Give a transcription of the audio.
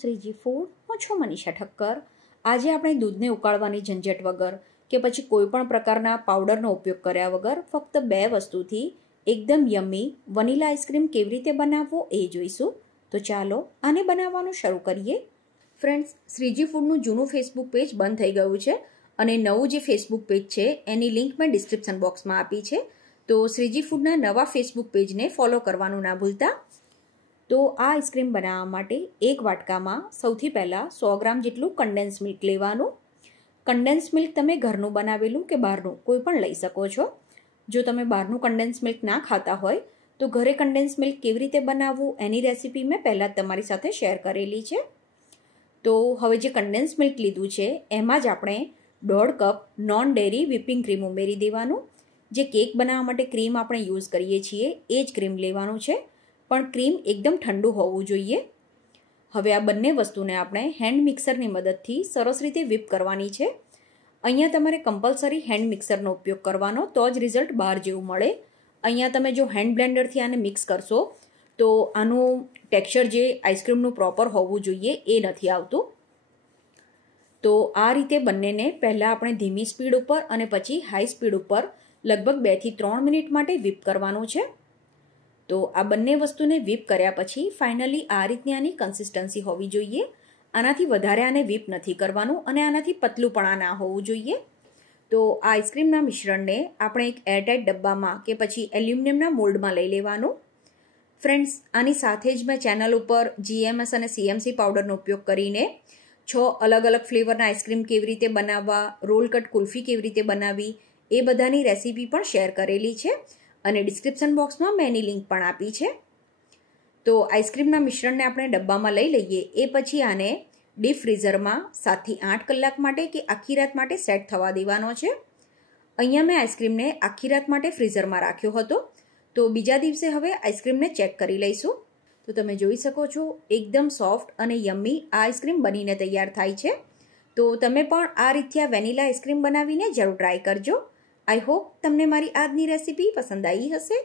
Shriji food. હું છું મનીષા ઠક્કર। આજે આપણે દૂધને ઉકાળવાની ઝંઝટ વગર કે પછી કોઈ પણ પ્રકારના પાવડરનો ઉપયોગ કર્યા વગર ફક્ત 2 વસ્તુથી એકદમ યમ્મી વનીલા આઈસ્ક્રીમ કેવી રીતે બનાવવો એ જોઈશું। તો ચાલો આને બનાવવાનું શરૂ કરીએ। ફ્રેન્ડ્સ, શ્રીજી ફૂડનું જૂનું ફેસબુક પેજ બંધ થઈ ગયું છે અને નવું જે ફેસબુક પેજ છે એની લિંક મેં ડિસ્ક્રિપ્શન બોક્સમાં આપી છે। તો શ્રીજી ફૂડના નવા ફેસબુક પેજને ફોલો કરવાનું ના ભૂલતા। તો આ આઈસ્ક્રીમ બનાવવા માટે એક વાટકામાં સૌથી પહેલાં 100 ગ્રામ જેટલું કન્ડેન્સ મિલ્ક લેવાનું। કન્ડેન્સ મિલ્ક તમે ઘરનું બનાવેલું કે બહારનું કોઈ પણ લઈ શકો છો। જો તમે બહારનું કન્ડેન્સ મિલ્ક ના ખાતા હોય તો ઘરે કન્ડેન્સ મિલ્ક કેવી રીતે બનાવવું એની રેસીપી મેં પહેલાં જ તમારી સાથે શેર કરેલી છે। તો હવે જે કન્ડેન્સ મિલ્ક લીધું છે એમાં જ આપણે 1.5 cup non dairy whipping cream ઉમેરી દેવાનું। જે કેક બનાવવા માટે ક્રીમ આપણે યુઝ કરીએ છીએ એ જ ક્રીમ લેવાનું છે, પણ ક્રીમ એકદમ ઠંડુ હોવું જોઈએ। હવે આ બંને વસ્તુને આપણે હેન્ડ મિક્સરની મદદથી સરસ રીતે વિપ કરવાની છે। અહીંયા તમારે કમ્પલસરી હેન્ડ મિક્સરનો ઉપયોગ કરવાનો તો જ રિઝલ્ટ બહાર જેવું મળે। અહીંયા તમે જો હેન્ડ બ્લેન્ડરથી આને મિક્સ કરશો તો આનું ટેક્સચર જે આઈસ્ક્રીમનું પ્રોપર હોવું જોઈએ એ નથી આવતું। તો આ રીતે બંનેને પહેલાં આપણે ધીમી સ્પીડ ઉપર અને પછી હાઈ સ્પીડ ઉપર લગભગ 2 થી 3 મિનિટ માટે વિપ કરવાનું છે। તો આ બંને વસ્તુને વિપ કર્યા પછી ફાઇનલી આ રીતની આની કન્સિસ્ટન્સી હોવી જોઈએ। આનાથી વધારે આને વિપ નથી કરવાનું અને આનાથી પતલું પણ આ ના હોવું જોઈએ। તો આ આઈસ્ક્રીમના મિશ્રણને આપણે એક એરટાઇટ ડબ્બામાં કે પછી એલ્યુમિનિયમના મોલ્ડમાં લઈ લેવાનું। ફ્રેન્ડ્સ, આની સાથે જ મેં ચેનલ ઉપર GMS અને CMC પાવડરનો ઉપયોગ કરીને 6 અલગ અલગ ફ્લેવરના આઈસ્ક્રીમ કેવી રીતે બનાવવા, રોલ કટ કુલ્ફી કેવી રીતે બનાવવી એ બધાની રેસીપી પણ શેર કરેલી છે અને ડિસ્ક્રિપ્શન બોક્સમાં મેં એની લિંક પણ આપી છે। તો આઈસ્ક્રીમના મિશ્રણને આપણે ડબ્બામાં લઈ લઈએ એ પછી આને ડીપ ફ્રીઝરમાં 7 થી 8 કલાક માટે કે આખી રાત માટે સેટ થવા દેવાનો છે। અહીંયા મેં આઈસ્ક્રીમને આખી રાત માટે ફ્રીઝરમાં રાખ્યો હતો। તો બીજા દિવસે હવે આઈસ્ક્રીમને ચેક કરી લઈશું। તો તમે જોઈ શકો છો એકદમ સોફ્ટ અને યમ્મી આ આઈસ્ક્રીમ બનીને તૈયાર થાય છે। તો તમે પણ આ રીતે વેનીલા આઈસ્ક્રીમ બનાવીને જરૂર ટ્રાય કરજો। આઈ હોપ તમને મારી આજની રેસીપી પસંદ આવી હશે।